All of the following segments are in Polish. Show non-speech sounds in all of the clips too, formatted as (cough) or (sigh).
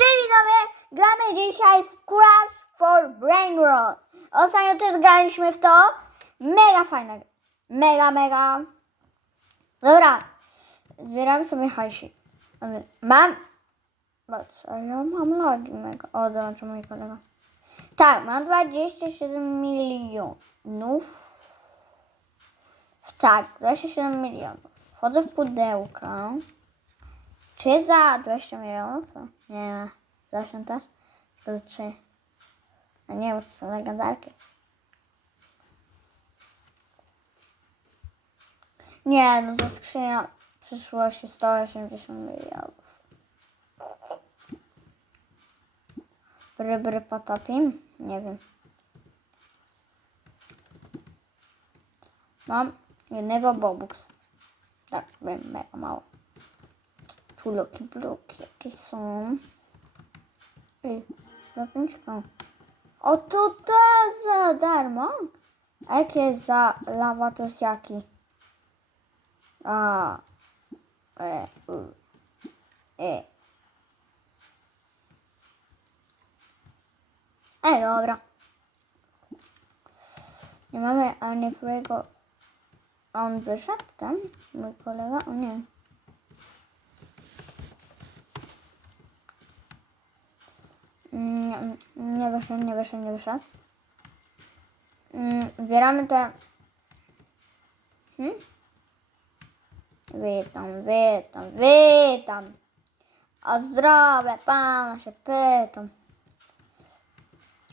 Cześć widzowie! Gramy dzisiaj w Crash for Brain Rot. Ostatnio też graliśmy w to. Mega fajna. gra. Mega, mega. Dobra. Zbieramy sobie hajsik. Mam... No co, ja mam lagi mega. O, zobaczę mój kolega. Tak, mam 27 milionów. Tak, 27 milionów. Wchodzę w pudełka. Czy jest za 20 milionów? To Nie, za 8 też? To za 3. A nie, bo to są legendarki. Nie, no za skrzynia przyszłości 180 milionów. Bry, bry potopim? Nie wiem. Mam jednego bobux. Tak, wiem, mega mało. Tu loki bloki jakieś są. Ej, zapięćka. O, to też za darmo? A jakie za lawa to jest jaki? A. E, u. E. E, dobra. Nie mamy ani którego. A on wyszedł tam? Mój kolega? Nie. Nie, nie wyszedł, nie wyszedł, nie wyszedł. Mm, Zbieramy te... Hmm? Witam, witam, witam. O zdrowie pana się pytam.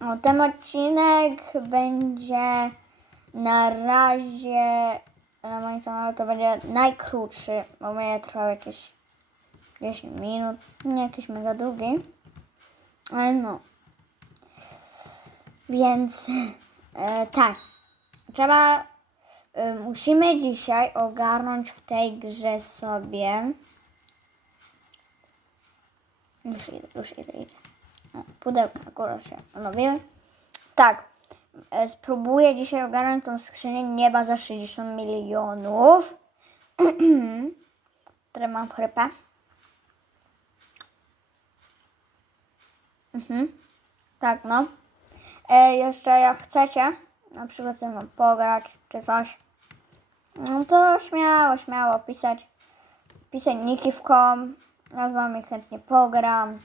O, ten odcinek będzie na razie na moim kanale to będzie najkrótszy, bo będzie trwał jakieś 10 minut, nie jakiś mega długi. Ale no. Więc e, tak. Trzeba. E, musimy dzisiaj ogarnąć w tej grze sobie. Już idę, już idę, idę. O, pudełka akurat się odnowiły. Tak. E, spróbuję dzisiaj ogarnąć tą skrzynię nieba za 60 milionów. (clears throat) Które mam chrypę. Mhm. Tak, no. E, jeszcze jak chcecie, na przykład ze mną pograć czy coś, no to śmiało, śmiało pisać. Pisać niki w kom. Ja z wami chętnie pogram.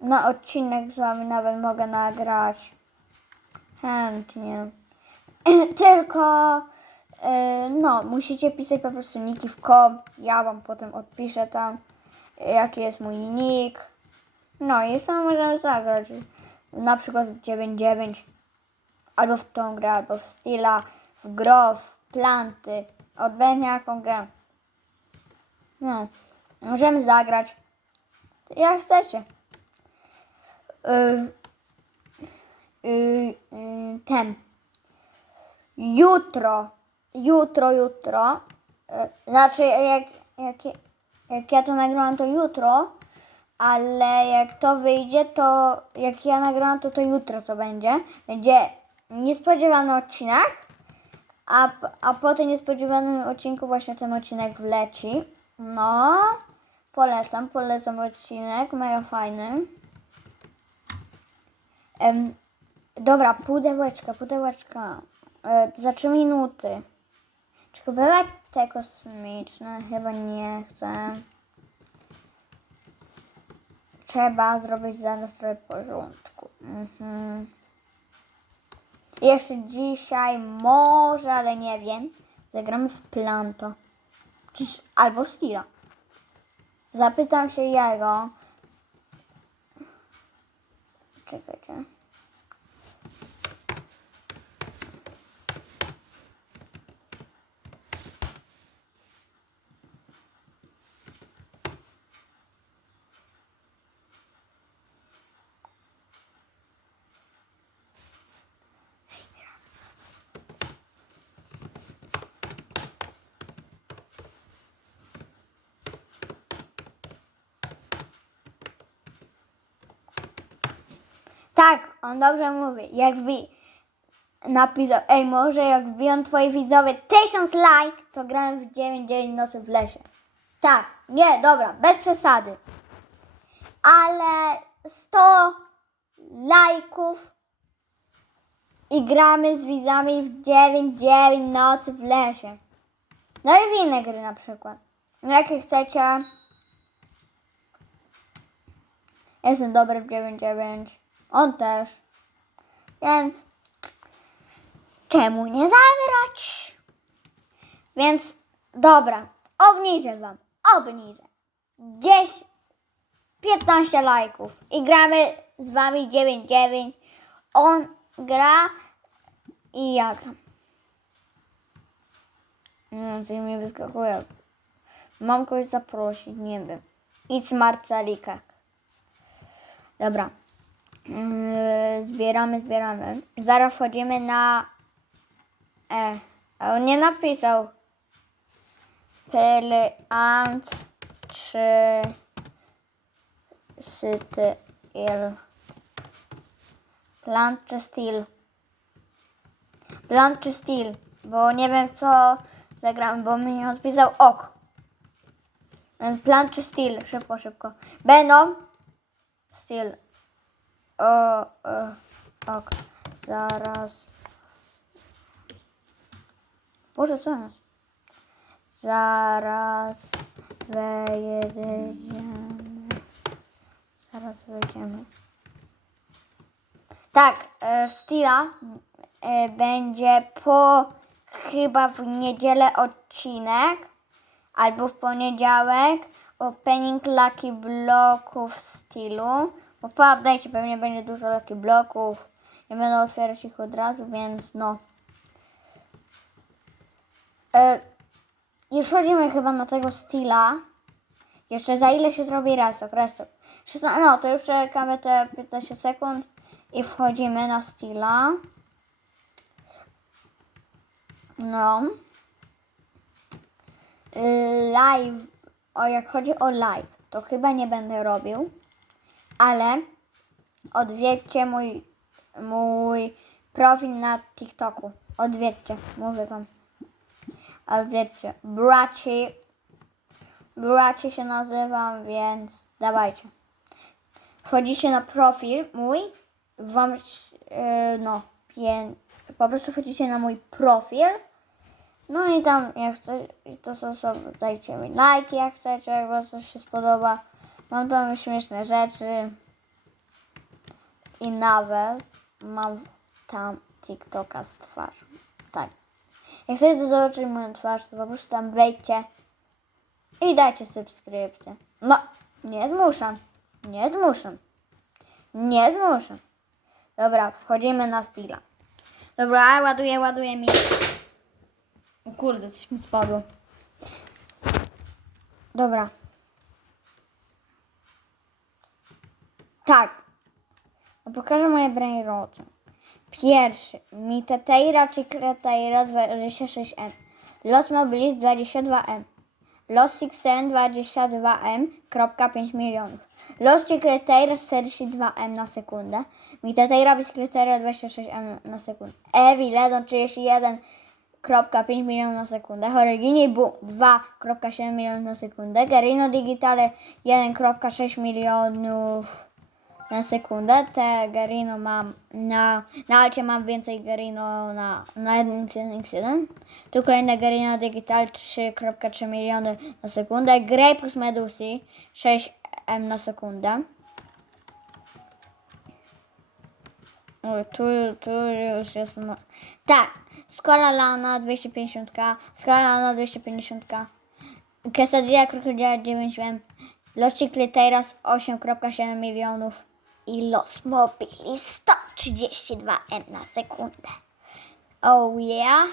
Na odcinek z wami nawet mogę nagrać. Chętnie. (clears throat) Tylko e, no, musicie pisać po prostu niki w kom. Ja wam potem odpiszę tam, jaki jest mój nick. No i sam możemy zagrać. Na przykład w 9-9. Albo w tą grę, albo w Stila, w Gro, w Planty. Odbędnie jaką grę. No. Możemy zagrać. Jak chcecie. Yy, yy, yy, ten. Jutro. Jutro, jutro. Yy, znaczy, jak, jak, jak ja to nagrałam, to jutro ale jak to wyjdzie, to jak ja nagram, to to jutro co będzie. Będzie niespodziewany odcinek, a, a po tym niespodziewanym odcinku właśnie ten odcinek wleci. No, polecam, polecam odcinek, mega fajny. Dobra, pudełeczka, pudełeczka. E, za 3 minuty. Czy kupować te kosmiczne? Chyba nie chcę trzeba zrobić zaraz trochę porządku. Mhm. Jeszcze dzisiaj może, ale nie wiem, zagramy w Planto. Czyż, albo w Stila. Zapytam się jego. Czekajcie. Tak, on dobrze mówi. Jak wi napisał, ej, może jak wbiją twoi widzowie tysiąc like, to grałem w 9 dzień nocy w lesie. Tak, nie, dobra, bez przesady. ale 100 lajków i gramy z widzami w 9-9 nocy w lesie. No i w inne gry na przykład. Jakie chcecie. Jestem dobry w 9-9. On też. Więc czemu nie zagrać? Więc dobra, obniżę wam, obniżę. 10, 15 lajków i gramy z wami 9-9. On gra i ja gram. Nie wiem, mi wyskakuje. Mam kogoś zaprosić, nie wiem. Idź Marcelika. Dobra. Yy, zbieramy, zbieramy. Zaraz wchodzimy na... E, a on nie napisał. Peliant 3 Syty Il Plant czy Steel? Plant czy Steel? Bo nie wiem co zagram, bo mi odpisał ok. Więc Plant czy Steel? Szybko, szybko. Będą Steel. O, o, ok. Zaraz. Boże, co jest? Zaraz wejdziemy. Zaraz wejdziemy. Tak, e, Stila e, będzie po chyba w niedzielę odcinek albo w poniedziałek opening Lucky Bloków stylu. Bo po update'cie pewnie będzie dużo Lucky Bloków. Nie będę otwierać ich od razu, więc no. E, już chodzimy chyba na tego styla. Jeszcze za ile się zrobi resok. 16, no to już czekamy te 15 sekund i wchodzimy na styla. No. Live, o jak chodzi o live, to chyba nie będę robił, ale odwiedźcie mój, mój profil na TikToku. Odwiedźcie, mówię wam. Odwiedźcie. Braci. Braci się nazywam, więc dawajcie. Wchodzicie na profil mój, wam, yy, no, po prostu wchodzicie na mój profil, no i tam jak chcecie, to są, dajcie mi lajki jak chcecie, jak wam coś się spodoba. Mam tam śmieszne rzeczy i nawet mam tam TikToka z twarzą. Tak. Jak chcecie zobaczyć moją twarz, to po prostu tam wejdźcie i dajcie subskrypcję. No, nie zmuszam. Nie zmuszam. Nie zmuszam. Dobra, wchodzimy na Stila. Dobra, ładuję, ładuję mi. O kurde, coś mi spadło. Dobra. Tak. Pokażę moje brainroty. Pierwszy. Miteteira czy Kleteira 26M. Los Mobilis 22M. Los Sixen 22M, kropka 5 milionów. Los Cicleteira 42M na sekundę. Miteteira Bicicleteira 26M na sekundę. Evi Ledon 31,5 milionów na sekundę. Horigini Bu 2,7 milionów na sekundę. Garino Digitale 1,6 milionów na sekundę. Te Garino mam na, na alcie mam więcej Garino na, na 1x1. Tu kolejne Garino Digital 3,3 miliony na sekundę. Grapus Medusi 6M na sekundę. Tu, tu już jest. Tak, Skola Lana 250k, Skola Lana 250k. Quesadilla Krokodyla 9M, Los Chicleteiras 8,7 milionów i Los Mobili 132M na sekundę. Oh yeah.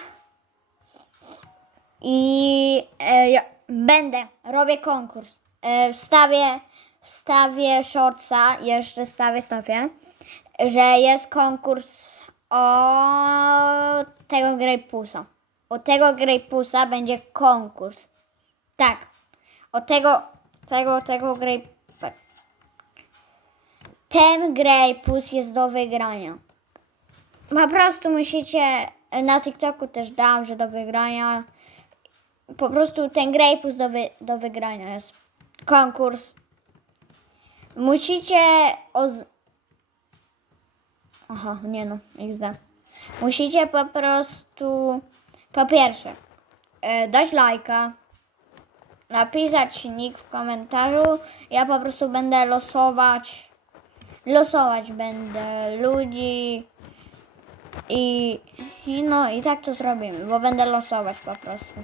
I e, ja będę, robię konkurs. E, wstawię, wstawię shortsa, jeszcze wstawię, wstawię, że jest konkurs o tego Greypusa. O tego Greypusa będzie konkurs. Tak. O tego, tego, tego Grey... Ten Greypus jest do wygrania. Po prostu musicie, na TikToku też dam, że do wygrania. Po prostu ten Greypus do, wy, do wygrania jest. Konkurs. Musicie oz... Aha, nie no, XD. Musicie po prostu, po pierwsze, e, dać lajka, napisać nick w komentarzu. Ja po prostu będę losować, losować będę ludzi i, i no i tak to zrobimy, bo będę losować po prostu.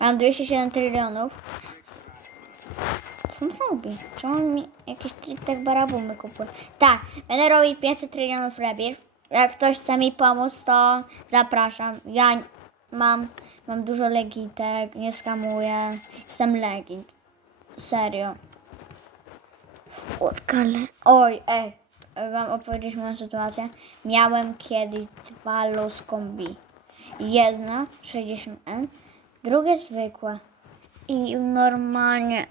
Mam 207 trylionów. Co on robi? Czy on mi jakiś trik tak barabumy kupuje? Tak, będę robić 500 trylionów rebirth. Jak ktoś chce mi pomóc, to zapraszam. Ja mam, mam dużo legitek, nie skamuję. Jestem legit. Serio. Urkale. Oj, ej. Wam opowiedzieć moją sytuację. Miałem kiedyś dwa los kombi. Jedna 60M, drugie zwykłe. I normalnie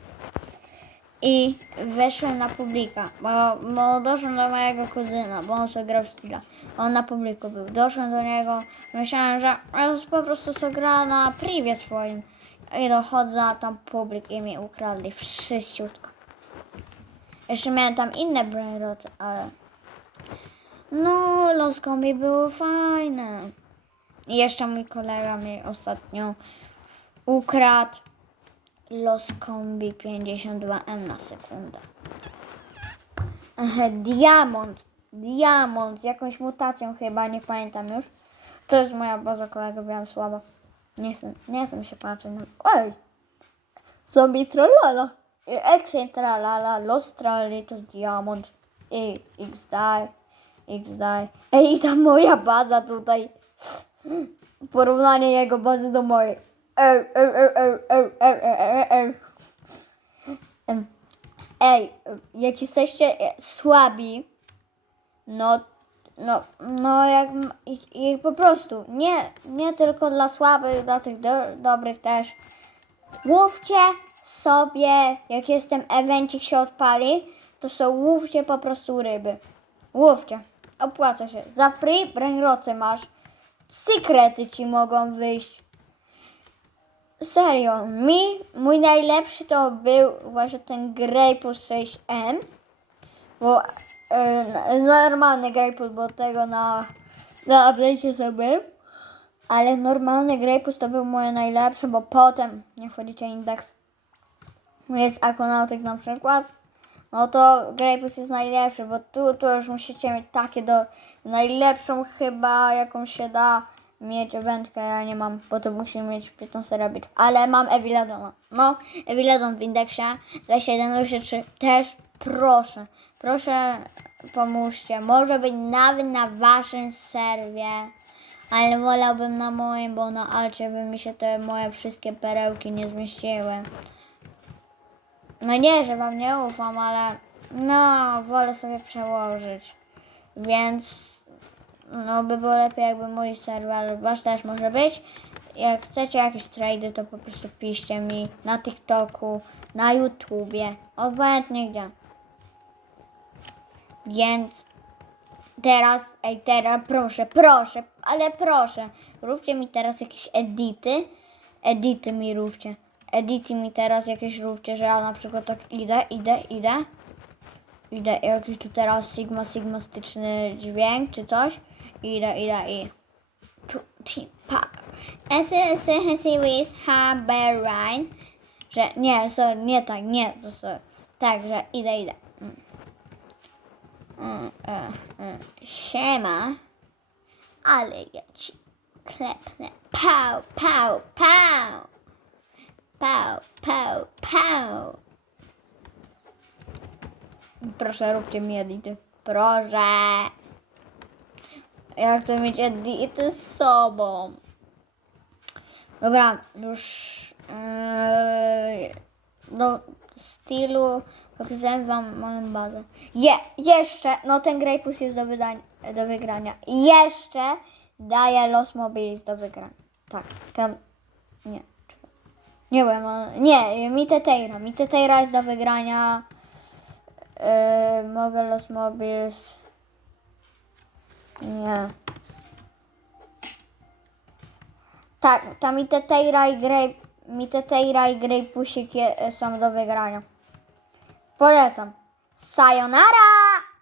i weszłem na publika, bo, bo doszłem do mojego kuzyna, bo on sobie grał w Stila. On na publiku był. Doszłem do niego, myślałem, że on po prostu sobie gra na privie swoim. I dochodzę, tam publik i mnie ukradli wszyściutko. Jeszcze miałem tam inne brainroty, ale... No, los kombi były fajne. I jeszcze mój kolega mi ostatnio ukradł Los Kombi 52M na sekundę. Diamond. Diamond z jakąś mutacją chyba, nie pamiętam już. To jest moja baza kolega, wiem słabo. Nie chcę, nie chcę się patrzeć. na- Oj! Zombie tralala. E, etc. La la Lostra Litus Diamond e, i XDAI XDAI Ej, ta moja baza tutaj. Porównanie jego bazy do mojej. Ej, jak jesteście e, słabi, no, no, no jak i, po prostu, nie, nie tylko dla słabych, dla tych do, dobrych też. Łówcie sobie, jak jestem evencik się odpali, to są łówcie po prostu ryby. Łówcie, opłaca się. Za free brainroty masz. Sekrety ci mogą wyjść. Serio, mi mój najlepszy to był właśnie ten Greypus 6M, bo e, normalny Greypus, bo tego na, na update'cie sobie, ale normalny Greypus to był moje najlepsze, bo potem, jak wchodzicie indeks, jest Aquanautic na przykład, no to Greypus jest najlepszy, bo tu to już musicie mieć takie do najlepszą chyba jaką się da mieć wędkę, ja nie mam, bo to musi mieć 15 rabit. Ale mam Eviladona. No, Eviladon w indeksie 2123 też proszę, proszę pomóżcie. Może być nawet na waszym serwie. Ale wolałbym na moim, bo na alcie by mi się te moje wszystkie perełki nie zmieściły. No nie, że wam nie ufam, ale no, wolę sobie przełożyć. Więc no by było lepiej jakby mój serwer, wasz też może być. Jak chcecie jakieś trady, to po prostu piszcie mi na TikToku, na YouTubie, obojętnie gdzie. Więc teraz, ej teraz proszę, proszę, ale proszę, róbcie mi teraz jakieś edity. Edity mi róbcie. Edity mi teraz jakieś róbcie, że ja na przykład tak idę, idę, idę. Idę jakiś tu teraz sigma, sigmastyczny dźwięk czy coś. Idę, idę i... Tu, ti, pa. Esy, esy, esy, with Haberine. Że nie, so, nie tak, nie, to so, tak, że idę, idę. Mm. Mm, e, e. Siema. Ale ja ci klepnę. Pał, pał, pał. Pał, pał, pał. Proszę, róbcie mi edity. Proszę. Ja chcę mieć edity z sobą. Dobra, już yy, do stylu pokazałem wam moją bazę. Je, jeszcze, no ten Greypus jest do, wydań, do wygrania. Jeszcze daję Los Mobilis do wygrania. Tak, tam, nie. Nie wiem, nie, Miteteira. Miteteira jest do wygrania. Yy, mogę Los Mobiles. Nie. Tak, ta Miteteira i Grey, Miteteira i je- są do wygrania. Polecam. Sayonara!